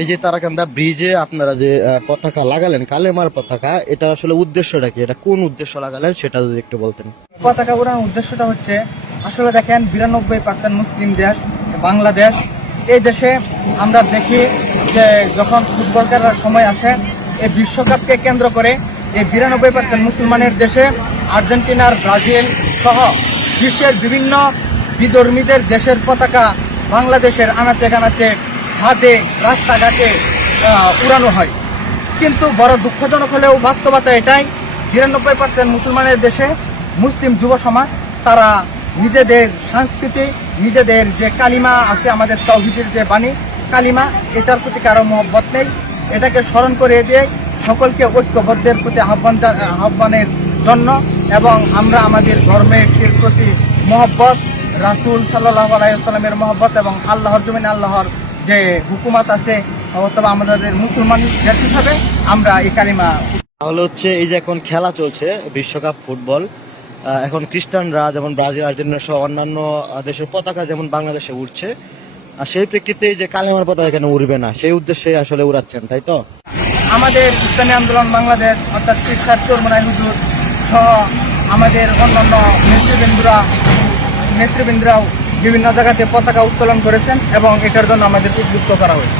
এই যে তারাকান্দা ব্রিজে আপনারা যে পতাকা লাগালেন, কালেমার পতাকা, এটা আসলে উদ্দেশ্যটা কি? এটা কোন উদ্দেশ্য লাগালেন সেটা যদি একটু বলতেন। পতাকা উড়ানোর উদ্দেশ্যটা হচ্ছে, আসলে দেখেন 92% মুসলিম দেশ বাংলাদেশ। এই দেশে আমরা দেখি যে যখন ফুটবল খেলার সময় আসে, এই বিশ্বকাপকে কেন্দ্র করে এই 92% মুসলমানের দেশে আর্জেন্টিনার, ব্রাজিল সহ বিশ্বের বিভিন্ন বিধর্মীদের দেশের পতাকা বাংলাদেশের আনাচে কানাচে, ছাদে, রাস্তাঘাটে উড়ানো হয়। কিন্তু বড় দুঃখজনক হলেও বাস্তবতা এটাই, 92% মুসলমানের দেশে মুসলিম যুব সমাজ তারা নিজেদের সংস্কৃতি, নিজেদের যে কালিমা আছে, আমাদের তাওহীদের যে বাণী কালিমা, এটার প্রতি কারো মহব্বত নেই। এটাকে স্মরণ করে দিয়ে সকলকে ঐক্যবদ্ধের প্রতি আহ্বানের জন্য, এবং আমরা আমাদের ধর্মের প্রতি মহব্বত, রাসূল সাল্লাল্লাহু আলাইহি ওয়াসাল্লামের মহব্বত এবং আল্লাহর জমিনে আল্লাহর যে হুকুমাত আছে, অথবা আমাদের মুসলমান দেশ হিসাবে আমরা এই কালিমা। তাহলে হচ্ছে এই যে এখন খেলা চলছে বিশ্বকাপ ফুটবল, এখন খ্রিস্টানরা যেমন ব্রাজিল, আর্জেন্টিনা সহ অন্যান্য দেশের পতাকা যেমন বাংলাদেশে উঠছে, আর সেই প্রেক্ষিতে এই যে কালেমার পতাকা এখানে উড়বে না, সেই উদ্দেশ্যে আসলে উড়াচ্ছেন, তাই তো? আমাদের ইসলামী আন্দোলন বাংলাদেশ অর্থাৎ শিক্ষার চরমনাই হুজুর সহ আমাদের অন্যান্য নেতৃবৃন্দরাও বিভিন্ন জায়গাতে পতাকা উত্তোলন করেছেন এবং এটার জন্য আমাদের উদ্বুদ্ধ করা হয়েছে।